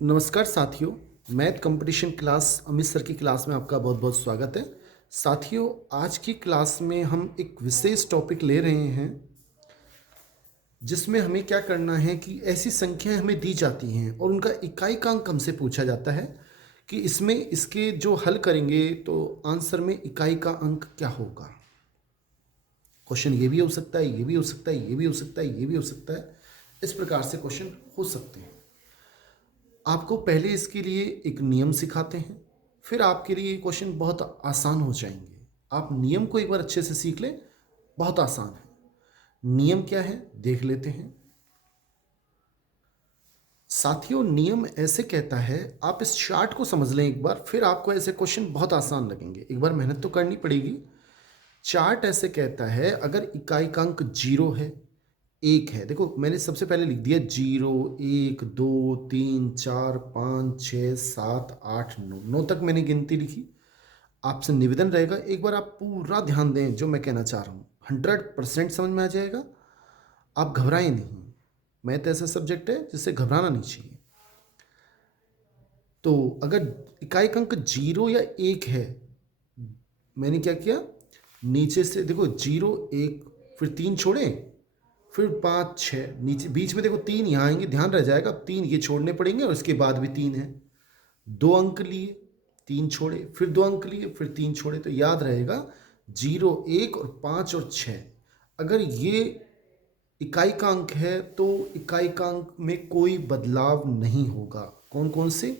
नमस्कार साथियों, math competition class Amit sir की क्लास में आपका बहुत बहुत स्वागत है। साथियों, आज की क्लास में हम एक विशेष टॉपिक ले रहे हैं जिसमें हमें क्या करना है कि ऐसी संख्याएं हमें दी जाती हैं और उनका इकाई-अंक हमसे पूछा जाता है कि इसमें इसके जो हल करेंगे तो आंसर में इकाई का अंक क्या होगा। क्वेश्चन ये भी हो सकता है, ये भी हो सकता है, ये भी हो सकता है, ये भी हो सकता है। इस प्रकार से क्वेश्चन हो सकते हैं। आपको पहले इसके लिए एक नियम सिखाते हैं, फिर आपके लिए ये क्वेश्चन बहुत आसान हो जाएंगे। आप नियम को एक बार अच्छे से सीख लें, बहुत आसान है। नियम क्या है देख लेते हैं। साथियों, नियम ऐसे कहता है, आप इस चार्ट को समझ लें एक बार, फिर आपको ऐसे क्वेश्चन बहुत आसान लगेंगे। एक बार मेहनत तो करनी पड़ेगी। चार्ट ऐसे कहता है, अगर इकाई का अंक 0 है, 1 है, देखो मैंने सबसे पहले लिख दिया 0, 1, 2, 3, 4, 5, 6, 7, 8, 9, 9 तक मैंने गिनती लिखी। आपसे निवेदन रहेगा एक बार आप पूरा ध्यान दें जो मैं कहना चाह रहा हूँ, 100% समझ में आ जाएगा। आप घबराएं नहीं, मैथ ऐसा सब्जेक्ट है जिससे घबराना नहीं चाहिए। तो अगर इकाई का अंक 0 या 1 है, मैंने क्या किया, नीचे से देखो 0, 1, फिर 3 छोड़े, फिर 5, 6, नीचे बीच में देखो 3 यहाँ आएंगे, ध्यान रह जाएगा। 3 ये छोड़ने पड़ेंगे और इसके बाद भी 3 है। 2 अंक लिए, 3 छोड़े, फिर 2 अंक लिए, फिर 3 छोड़े, तो याद रहेगा 0, 1 और 5 और 6। अगर ये इकाई का अंक है तो इकाई का अंक में कोई बदलाव नहीं होगा। कौन कौन से?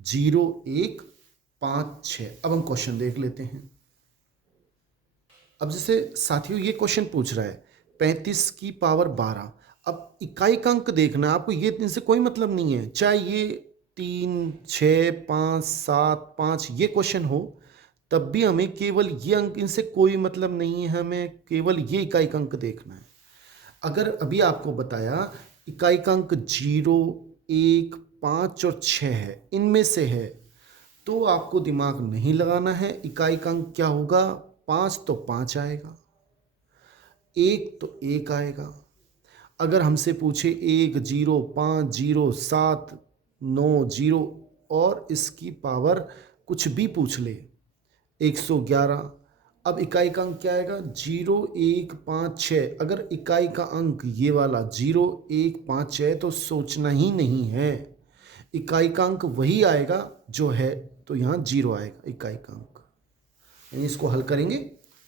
0, 1, 5, 6। अब हम क्वेश्चन देख लेते हैं। अब जैसे साथियों ये क्वेश्चन पूछ रहा है 35 की पावर 12। अब इकाई का अंक देखना है आपको, ये इनसे कोई मतलब नहीं है, चाहे ये 3, 6, 5, 7, 5 ये क्वेश्चन हो, तब भी हमें केवल ये अंक, इनसे कोई मतलब नहीं है, हमें केवल ये इकाई का अंक देखना है। अगर अभी आपको बताया इकाई का अंक 0, 1, 5 और 6 है, इनमें से है, तो आपको दिमाग नहीं लगाना है। इकाई का अंक क्या होगा? 5 तो 5 आएगा, 1 तो 1 आएगा। अगर हमसे पूछे 1, 0, 5, 0, 7, 9, 0 और इसकी पावर कुछ भी पूछ ले, 111। अब इकाई का अंक क्या आएगा? 0, 1, 5, 6। अगर इकाई का अंक ये वाला 0, 1, 5, 6 तो सोचना ही नहीं है, इकाई का अंक वही आएगा जो है, तो यहाँ 0 आएगा इकाई का अंक। यानी इसको हल करेंगे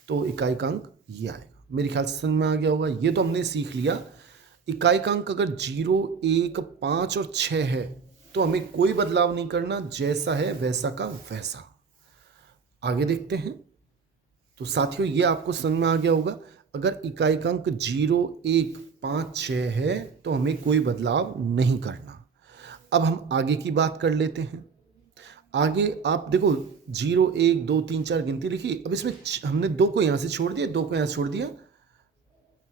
तो इकाई का अंक ये आएगा। मेरे ख्याल से समझ में आ गया होगा। ये तो हमने सीख लिया, इकाई का अंक अगर 0, 1, 5 और 6 है तो हमें कोई बदलाव नहीं करना, जैसा है वैसा का वैसा। आगे देखते हैं। तो साथियों ये आपको समझ में आ गया होगा, अगर इकाई का अंक 0, 1, 5, 6 है तो हमें कोई बदलाव नहीं करना। अब हम आगे की बात कर लेते हैं। आगे आप देखो 0, 1, 2, 3, 4 गिनती लिखी। अब इसमें हमने 2 को यहाँ से छोड़ दिया, 2 को यहाँ से छोड़ दिया,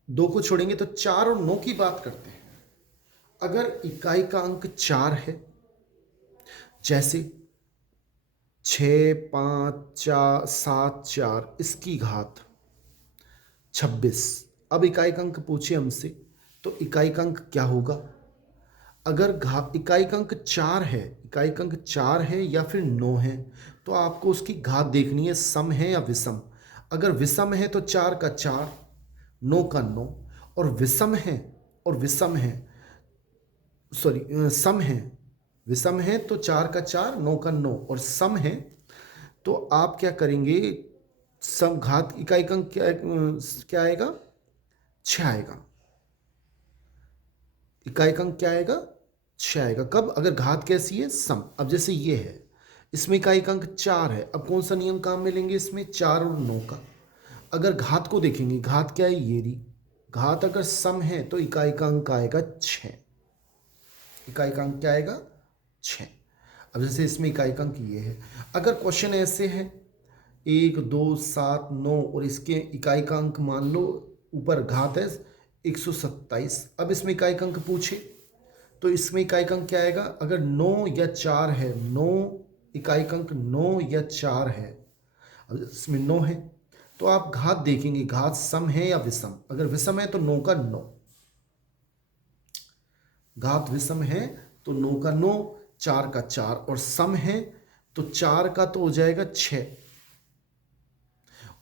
2 को छोड़ेंगे तो 4 और 9 की बात करते हैं। अगर इकाई का अंक 4 है, जैसे 6, 5, 4, 7, 4, इसकी घात 26। अब इकाई का अंक पूछे हमसे तो इकाई का अंक क्या होगा? अगर इकाई का अंक 4 है, इकाई का अंक 4 है या फिर 9 है, तो आपको उसकी घात देखनी है, सम है या विषम। अगर विषम है तो 4 का 4, 9 का 9, और विषम है, और विषम है, सॉरी सम है, विषम है तो 4 का 4, 9 का 9, और सम है तो आप क्या करेंगे, सम घात इकाई का अंक क्या आएगा? 6 आएगा। इकाई का अंक क्या आएगा? 6 आएगा। कब? अगर घात कैसी है? सम। अब जैसे ये है, इसमें इकाई का अंक 4 है, अब कौन सा नियम काम में लेंगे इसमें? 4 और 9 का। अगर घात को देखेंगे, घात क्या है? ये रही घात। अगर सम है तो इकाई का अंक आएगा 6। इकाई का अंक क्या आएगा? 6। अब जैसे इसमें इकाई का अंक ये है, अगर क्वेश्चन ऐसे है 1, 2, 7, 9 और इसके इकाई का अंक मान लो ऊपर घात है 127। अब इसमें इकाई का अंक पूछे तो इसमें इकाई का अंक क्या आएगा? अगर 9 या 4 है, 9 इकाई का अंक 9 या 4 है, अब इसमें 9 है तो आप घात देखेंगे, घात सम है या विषम। अगर विषम है तो 9 का 9, घात विषम है तो 9 का 9, 4 का 4 और सम है तो 4 का तो हो जाएगा 6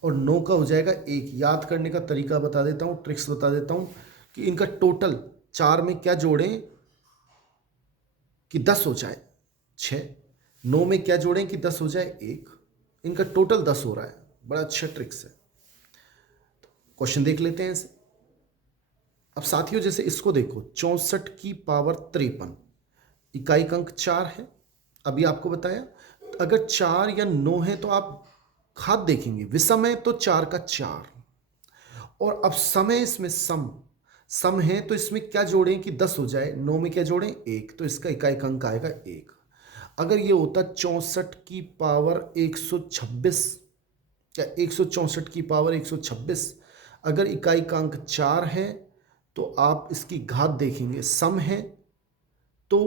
और 9 का हो जाएगा 1। याद करने का तरीका बता देता हूँ, ट्रिक्स बता देता हूँ कि इनका टोटल 4 में क्या जोड़ें कि 10 हो जाए 6, 9 में क्या जोड़ें कि 10 हो जाए 1, इनका टोटल 10 हो रहा है। बड़ा अच्छा ट्रिक्स है। क्वेश्चन देख लेते हैं इसे। अब साथियों जैसे इसको देखो, 64 की पावर 53, इकाई का अंक 4 है। अभी आपको बताया अगर 4 या 9 है तो आप घात देखेंगे, विषम है तो 4 का 4 और अब समय इसमें सम है तो इसमें क्या जोड़ें कि 10 हो जाए, 9 में क्या जोड़ें 1, तो इसका इकाई का अंक आएगा 1। अगर ये होता 64 की पावर 126 या 164 की पावर 126, अगर इकाई का अंक 4 है तो आप इसकी घात देखेंगे, सम है तो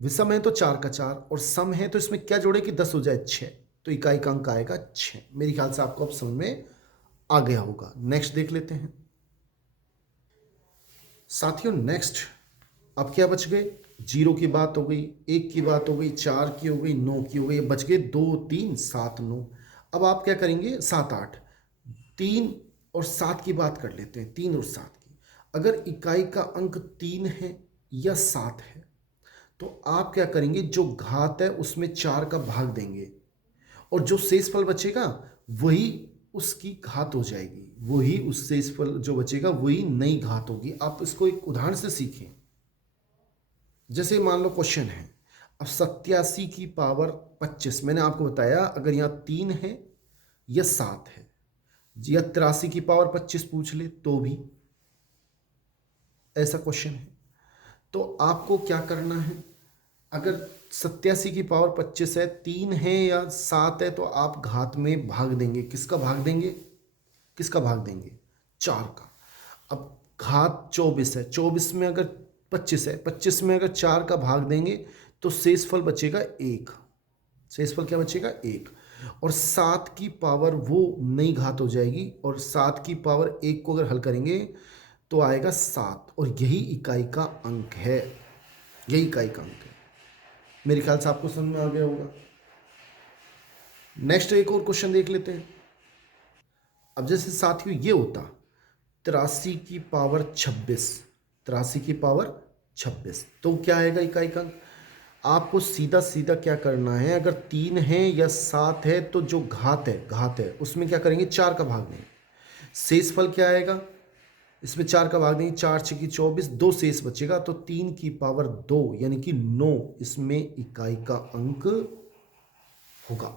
विषम है तो 4 का 4 और सम है तो इसमें क्या जोड़े कि 10 हो जाए 6, तो इकाई का अंक आएगा 6। मेरे ख्याल से आपको अब समझ में आ गया होगा। नेक्स्ट देख लेते हैं साथियों। नेक्स्ट अब क्या बच गए, 0 की बात हो गई, 1 की बात हो गई, 4 की हो गई, 9 की हो गई, बच गए 2 3 7 9। अब आप क्या करेंगे 7 8, 3 और 7 की बात कर लेते हैं, 3 और 7 की। अगर इकाई का अंक 3 है या 7 है तो आप क्या करेंगे, जो घात है उसमें 4 का भाग देंगे और जो शेषफल बचेगा वही उसकी घात हो जाएगी, वही उस शेषफल जो बचेगा वही नई घात होगी। आप इसको एक उदाहरण से सीखें। जैसे मान लो क्वेश्चन है, अब 87 की पावर 25, मैंने आपको बताया अगर यहाँ 3 है या 7 है या 83 की पावर 25 पूछ ले तो भी ऐसा क्वेश्चन है। तो आपको क्या करना है, अगर 87 की पावर 25 है, 3 है या 7 है तो आप घात में भाग देंगे। किसका भाग देंगे, किसका भाग देंगे 4 का। अब घात 24 है, 24 में अगर 25 है, 25 में अगर 4 का भाग देंगे तो शेषफल बचेगा 1। शेषफल क्या बचेगा 1 और 7 की पावर वो नई घात हो जाएगी और 7 की पावर 1 को अगर हल करेंगे तो आएगा 7 और यही इकाई का अंक है, यही इकाई का अंक है। मेरे ख्याल से आपको समझ में आ गया होगा। नेक्स्ट एक और क्वेश्चन देख लेते हैं। अब जैसे साथियों ये होता 83 की पावर 26, 83 की पावर 26 तो क्या आएगा इकाई का अंक। आपको सीधा सीधा क्या करना है, अगर 3 है या 7 है तो जो घात है उसमें क्या करेंगे 4 का भाग देंगे। शेषफल क्या आएगा, इसमें 4 का भाग देंगे, 4 6 की 24, 2 शेष बचेगा तो 3 की पावर 2 यानी कि 9 इसमें इकाई का अंक होगा।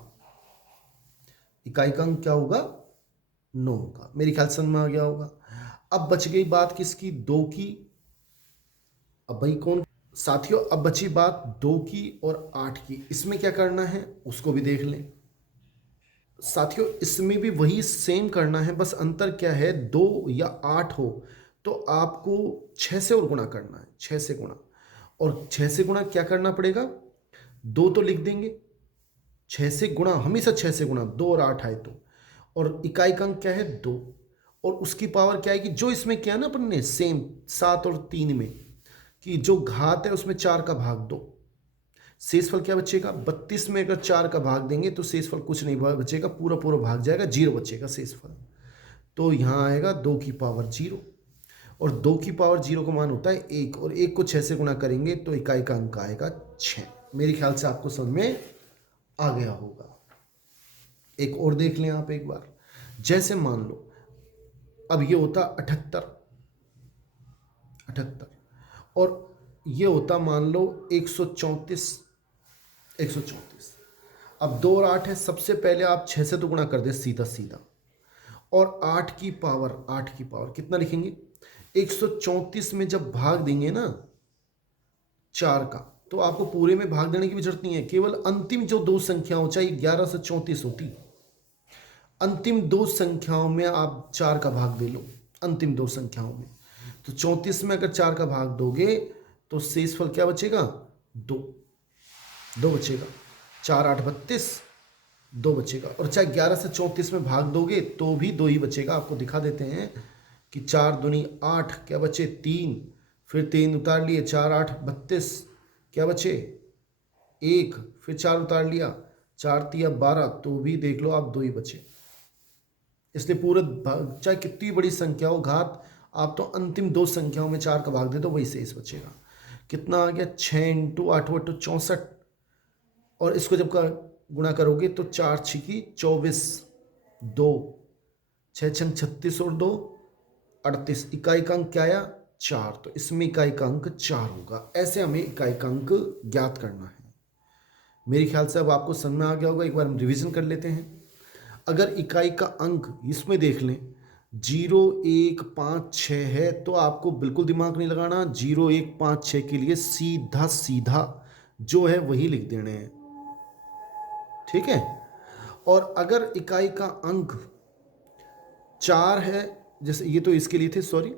इकाई का अंक क्या होगा 9 होगा। मेरी ख्याल समझ में आ गया होगा। अब बच गई बात किसकी, 2 की। अब भाई कौन साथियों, अब बची बात 2 की और 8 की। इसमें क्या करना है उसको भी देख लें साथियों। इसमें भी वही सेम करना है, बस अंतर क्या है 2 या 8 हो तो आपको 6 से और गुणा करना है, 6 से गुणा। और 6 से गुणा क्या करना पड़ेगा, 2 तो लिख देंगे, 6 से गुणा हमेशा 6 से गुणा, 2 और 8 आए तो। और इकाई का अंक क्या है 2 और उसकी पावर क्या आएगी, जो इसमें क्या है ना अपन ने सेम 7 और 3 में कि जो घात है उसमें 4 का भाग दो, शेषफल क्या बचेगा 32 में अगर 4 का भाग देंगे तो शेषफल कुछ नहीं बचेगा, पूरा पूरा भाग जाएगा, 0 बचेगा शेषफल। तो यहाँ आएगा 2 की पावर 0 और 2 की पावर 0 का मान होता है 1 और 1 को 6 से गुणा करेंगे तो इकाई का अंक आएगा 6। मेरे ख्याल से आपको समझ में आ गया होगा। एक और देख लें आप एक बार। जैसे मान लो अब ये होता 78 और ये होता मान लो 134। अब 2 और 8 है, सबसे पहले आप 6 से तो गुणा कर दे सीधा सीधा और 8 की पावर कितना लिखेंगे, 134 में जब भाग देंगे ना 4 का तो आपको पूरे में भाग देने की भी जरूरत नहीं है, केवल अंतिम जो दो संख्या हो, चाहे 11 से 34 होती, अंतिम दो संख्याओं में आप 4 का भाग दे लो, अंतिम दो संख्याओं में। तो 34 में अगर 4 का भाग दोगे तो शेषफल क्या बचेगा 2 बचेगा, 4 8 32, 2 बचेगा। और चाहे 11 से 34 में भाग दोगे तो भी 2 ही बचेगा। आपको दिखा देते हैं कि 4 दूनी 8, क्या बचे 3, फिर 3 उतार लिए, 4 8 32, क्या बचे 1, फिर 4 उतार लिया, 4 तिया 12, तो भी देख लो आप 2 ही बचे। इसलिए पूरे चाहे कितनी बड़ी संख्या हो, घात आप तो अंतिम 2 संख्याओं में 4 का भाग दे दो, वही शेष बचेगा। कितना आ गया, 6 इंटू 8 बटो 64, और इसको जब का गुणा करोगे तो 4 छिकी 24, 2 6 छंग 36 और 2 38। इकाई का अंक क्या आया, 4, तो इसमें इकाई का अंक 4 होगा। ऐसे हमें इकाई का अंक ज्ञात करना है। मेरे ख्याल से अब आपको समझ में आ गया होगा। एक बार हम रिवीजन कर लेते हैं। अगर इकाई का अंक इसमें देख लें 0 1 5 6 है, तो आपको बिल्कुल दिमाग नहीं लगाना, 0 1 5 6 के लिए सीधा सीधा जो है वही लिख देने हैं, ठीक है। और अगर इकाई का अंक 4 है, जैसे ये तो इसके लिए थे, सॉरी,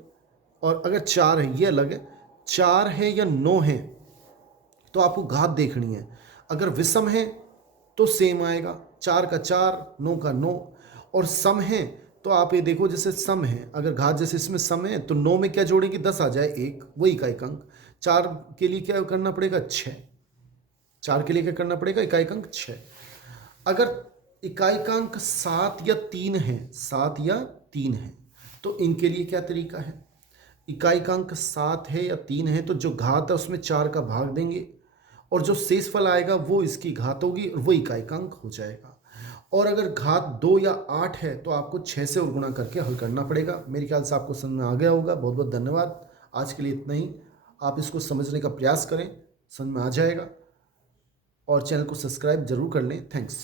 और अगर 4 है, ये अलग है, 4 है या 9 है, तो आपको घात देखनी है। अगर विषम है तो सेम आएगा, 4 का 4, 9 का 9, और सम है तो आप ये देखो, जैसे सम है, अगर घात जैसे इसमें सम है तो 9 में क्या जोड़ेंगे, 10 आ जाए 1, वही इकाई का अंक। 4 के लिए क्या करना पड़ेगा, 6, 4 के लिए क्या करना पड़ेगा, इकाई का अंक 6। अगर इकाई का अंक 7 या 3 है, 7 या 3 है, तो इनके लिए क्या तरीका है, इकाई का अंक 7 है या 3 है तो जो घात है उसमें 4 का भाग देंगे, और जो शेषफल आएगा वो इसकी घात होगी और वो इकाई का अंक हो जाएगा। और अगर घात 2 या 8 है तो आपको 6 से और गुणा करके हल करना पड़ेगा। मेरे ख्याल से आपको समझ में आ गया होगा। बहुत बहुत धन्यवाद। आज के लिए इतना ही। आप इसको समझने का प्रयास करें, समझ में आ जाएगा, और चैनल को सब्सक्राइब जरूर कर लें। थैंक्स।